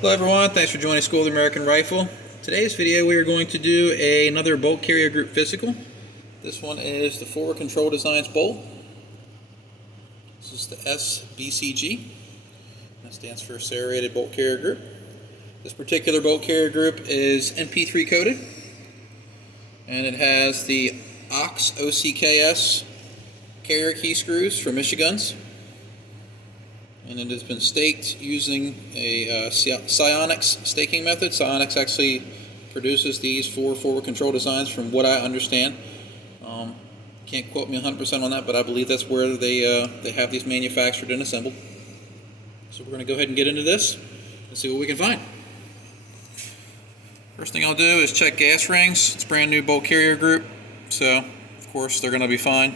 Hello everyone, thanks for joining School of the American Rifle. Today's video we are going to do another bolt carrier group physical. This one is the Forward Control Designs bolt. This is the SBCG. That stands for Serrated Bolt Carrier Group. This particular bolt carrier group is MP3 coded, and it has the OCKS carrier key screws for Michigans. And it has been staked using a Psionics staking method. Psionics actually produces these for Forward Control Designs from what I understand. Can't quote me 100% on that, but I believe that's where they have these manufactured and assembled. So we're going to go ahead and get into this and see what we can find. First thing I'll do is check gas rings. It's a brand new bolt carrier group, so of course they're going to be fine.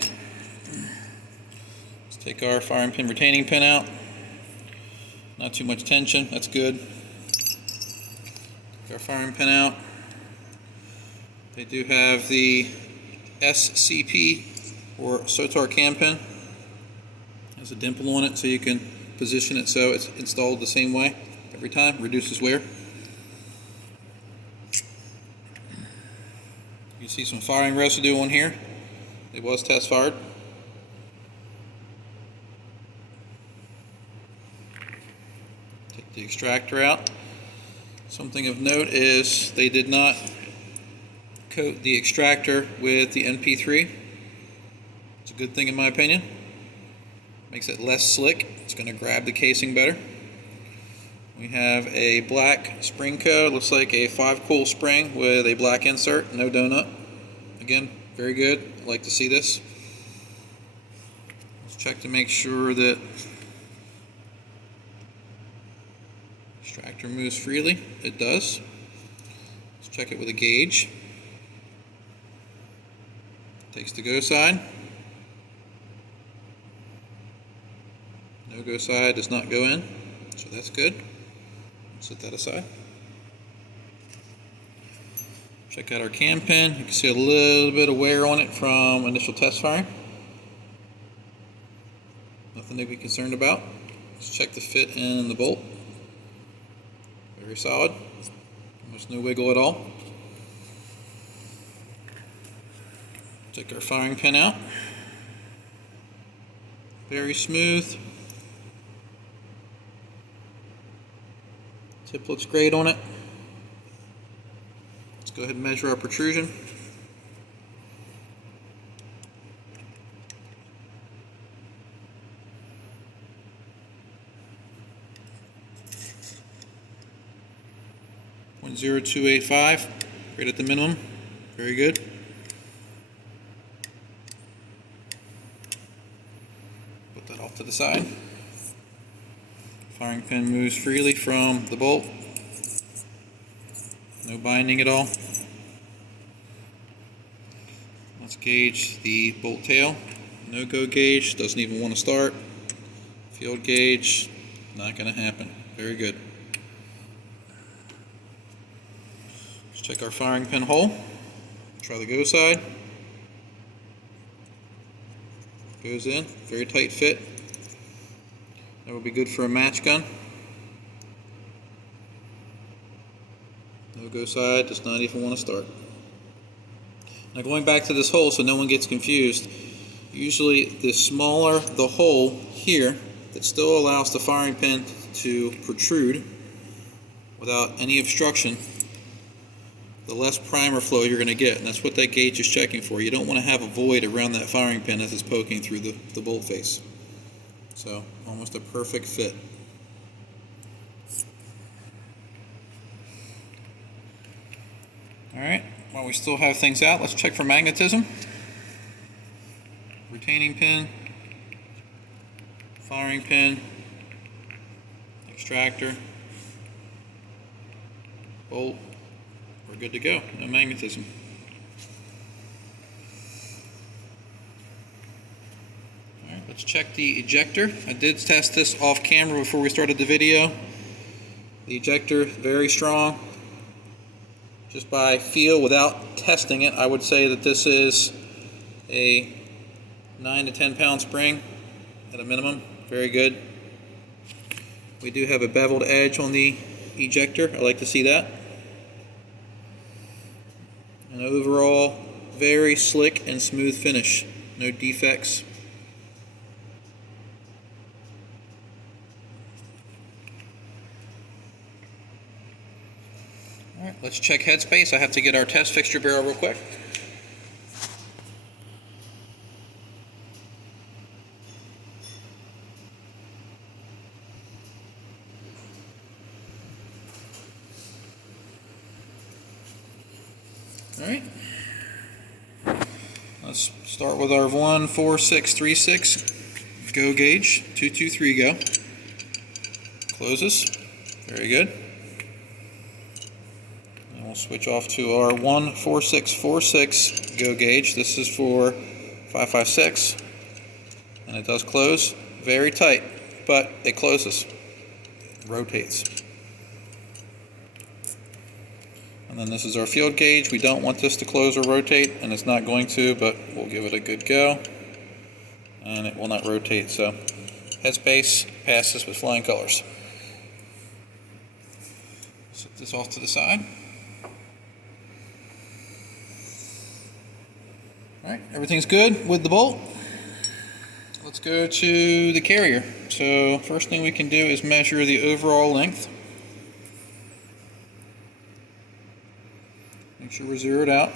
Let's take our firing pin retaining pin out. Not too much tension, that's good. Take our firing pin out. They do have the SCP or Sotar cam pin. There's a dimple on it so you can position it so it's installed the same way every time, reduces wear. You see some firing residue on here. It was test fired. Take the extractor out. Something of note is they did not coat the extractor with the NP3. It's a good thing in my opinion. Makes it less slick. It's going to grab the casing better. We have a black spring coat. Looks like a 5-coil spring with a black insert, no donut. Again, very good. I like to see this. Let's check to make sure that extractor moves freely. It does. Let's check it with a gauge. Takes the go side. No go side does not go in, so that's good. Set that aside. Check out our cam pin. You can see a little bit of wear on it from initial test firing. Nothing to be concerned about. Let's check the fit in the bolt. Very solid. Almost no wiggle at all. Take our firing pin out. Very smooth. Tip looks great on it. Let's go ahead and measure our protrusion. .0285, right at the minimum. Very good. Put that off to the side. Firing pin moves freely from the bolt. No binding at all. Let's gauge the bolt tail. No go gauge, doesn't even want to start. Field gauge, not going to happen. Very good. Let's check our firing pin hole. Try the go side. Goes in, very tight fit. That would be good for a match gun. No go side, does not even want to start. Now going back to this hole so no one gets confused, usually the smaller the hole here that still allows the firing pin to protrude without any obstruction, the less primer flow you're going to get, and that's what that gauge is checking for. You don't want to have a void around that firing pin as it's poking through the bolt face. So, almost a perfect fit. Alright, while we still have things out, let's check for magnetism. Retaining pin, firing pin, extractor, bolt. We're good to go, no magnetism. Alright, let's check the ejector. I did test this off camera before we started the video. The ejector, very strong. Just by feel, without testing it, I would say that this is a 9 to 10 pound spring at a minimum. Very good. We do have a beveled edge on the ejector. I like to see that. And overall, very slick and smooth finish. No defects. Alright, let's check Headspace. I have to get our test fixture barrel real quick. Alright, let's start with our 14636 go gauge. 223 go. Closes. Very good. And we'll switch off to our 14646 go gauge. This is for 556, and it does close very tight, but it closes. It rotates. And then this is our field gauge. We don't want this to close or rotate, and it's not going to, but we'll give it a good go. And it will not rotate, so Headspace passes with flying colors. Set this off to the side. Alright, everything's good with the bolt. Let's go to the carrier. So first thing we can do is measure the overall length. Make sure we're zeroed out.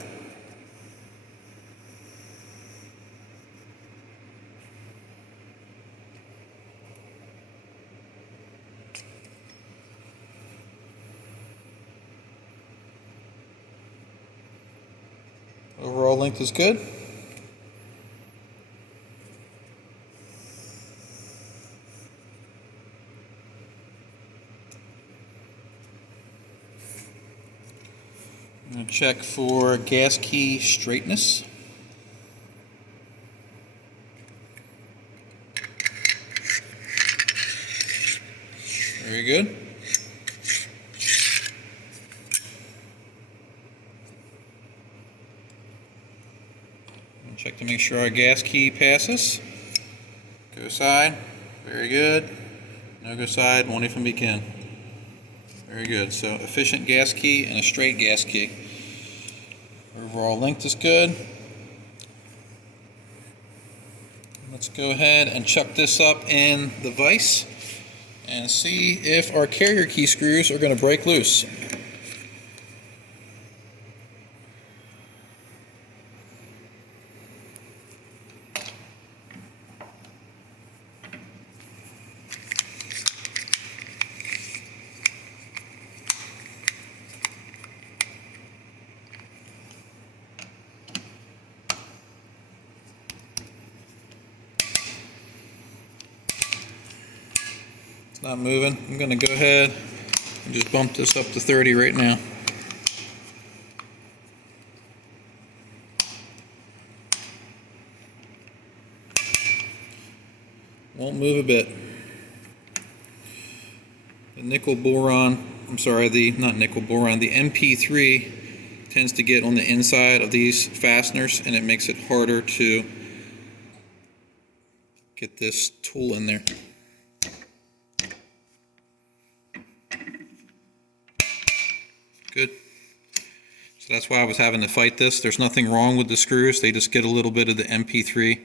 Overall length is good. I'm going to check for gas key straightness. Very good. And check to make sure our gas key passes. Go side. Very good. No go side, won't even begin. Very good. So efficient gas key and a straight gas key. Overall length is good. Let's go ahead and chuck this up in the vise and see if our carrier key screws are going to break loose. Not moving. I'm going to go ahead and just bump this up to 30 right now. Won't move a bit. The nickel boron, not nickel boron, the MP3 tends to get on the inside of these fasteners, and it makes it harder to get this tool in there. Good. So that's why I was having to fight this. There's nothing wrong with the screws. They just get a little bit of the MP3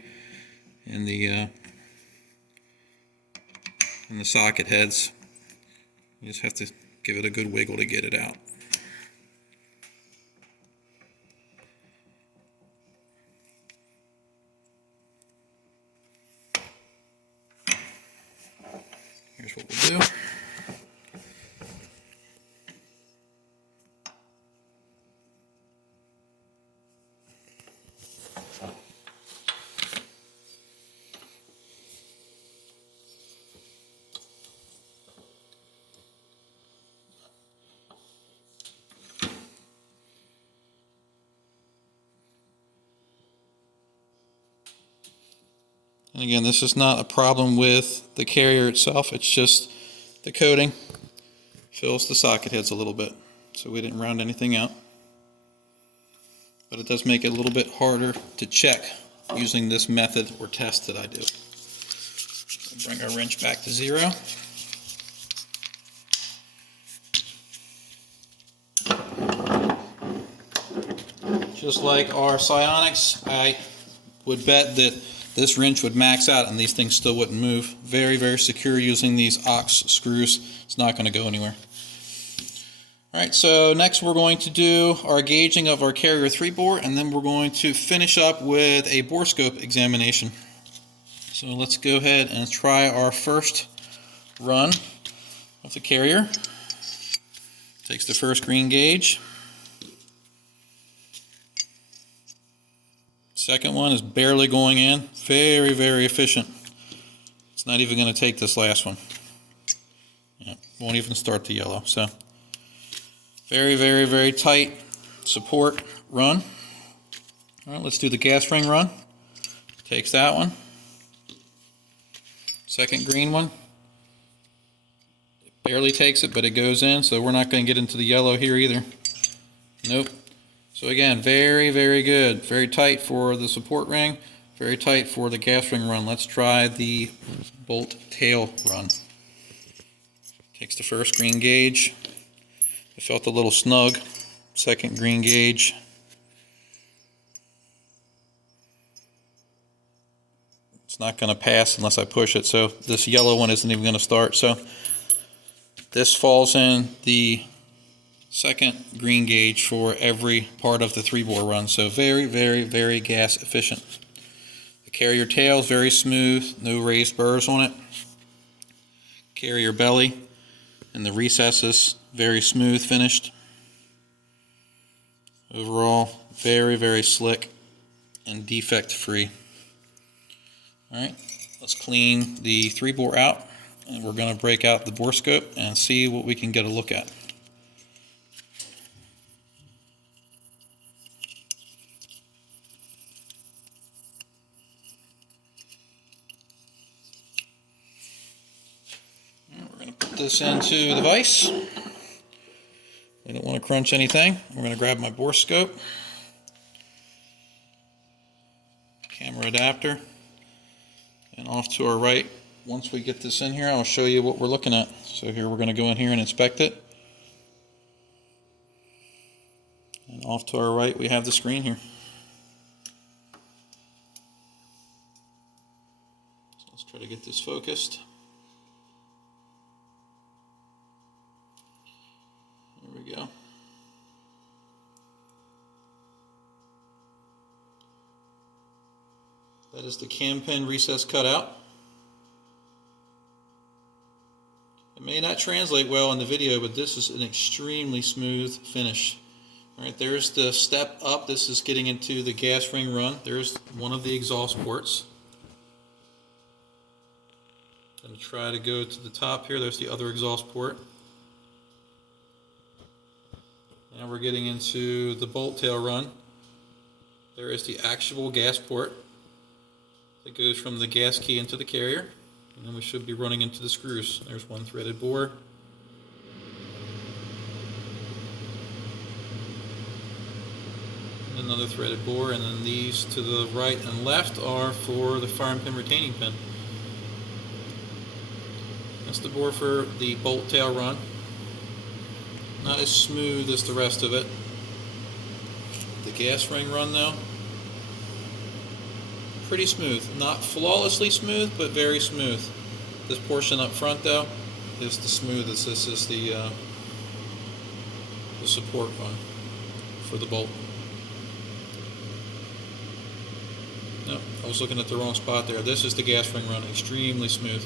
in the socket heads. You just have to give it a good wiggle to get it out. Here's what we'll do. And again, this is not a problem with the carrier itself, it's just the coating fills the socket heads a little bit. So we didn't round anything out. But it does make it a little bit harder to check using this method or test that I do. Bring our wrench back to 0. Just like our Psionics, I would bet that this wrench would max out and these things still wouldn't move. Very, very secure using these ox screws. It's not going to go anywhere. Alright, so next we're going to do our gauging of our carrier 3-bore, and then we're going to finish up with a Borescope examination. So let's go ahead and try our first run of the carrier. Takes the first green gauge. Second one is barely going in. Very, very efficient. It's not even going to take this last one. Yeah, won't even start the yellow. So very, very, very tight support run. All right, let's do the gas ring run. Takes that one. Second green one. It barely takes it, but it goes in, so we're not going to get into the yellow here either. Nope. So again, very, very good. Very tight for the support ring, very tight for the gas ring run. Let's try the bolt tail run. Takes the first green gauge. I felt a little snug. Second green gauge. It's not going to pass unless I push it, so this yellow one isn't even going to start. So this falls in the second green gauge for every part of the 3-bore run. So very, very, very gas efficient. The carrier tail is very smooth, no raised burrs on it. Carrier belly and the recesses, very smooth finished. Overall, very, very slick and defect free. Alright, let's clean the 3-bore out, and we're going to break out the Borescope and see what we can get a look at. We're going to put this into the vise. We don't want to crunch anything. We're going to grab my Borescope, camera adapter, and off to our right. Once we get this in here, I'll show you what we're looking at. So here we're going to go in here and inspect it. And off to our right we have the screen here. So let's try to get this focused. There we go. That is the cam pin recess cutout. It may not translate well in the video, but this is an extremely smooth finish. Alright, there's the step up. This is getting into the gas ring run. There's one of the exhaust ports. I'm going to try to go to the top here. There's the other exhaust port. Now we're getting into the bolt tail run. There is the actual gas port that goes from the gas key into the carrier, and then we should be running into the screws. There's one threaded bore. And another threaded bore, and then these to the right and left are for the firing pin retaining pin. That's the bore for the bolt tail run. Not as smooth as the rest of it. The gas ring run though, pretty smooth. Not flawlessly smooth, but very smooth. This portion up front though is the smoothest. This is the support run for the bolt. No, I was looking at the wrong spot there. This is the gas ring run, extremely smooth.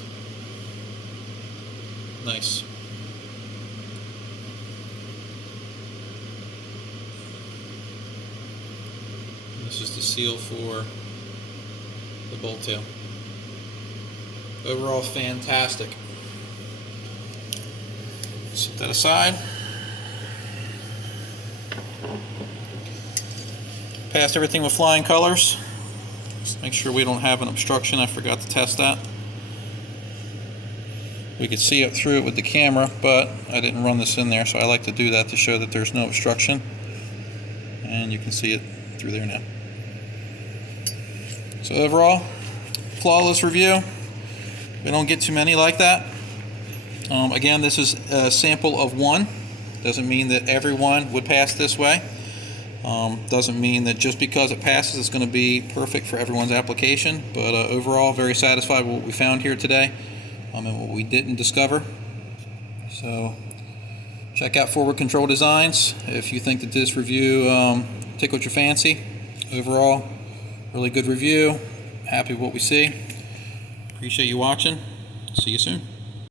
Nice. This is the seal for the bolt tail. Overall, fantastic. Set that aside. Passed everything with flying colors. Just make sure we don't have an obstruction. I forgot to test that. We could see up through it with the camera, but I didn't run this in there, so I like to do that to show that there's no obstruction. And you can see it through there now. So overall, flawless review. We don't get too many like that. Again, this is a sample of one. Doesn't mean that everyone would pass this way. Doesn't mean that just because it passes it's going to be perfect for everyone's application, but overall very satisfied with what we found here today and what we didn't discover. So check out Forward Control Designs if you think that this review tickled your fancy. Overall, really good review. Happy with what we see. Appreciate you watching. See you soon.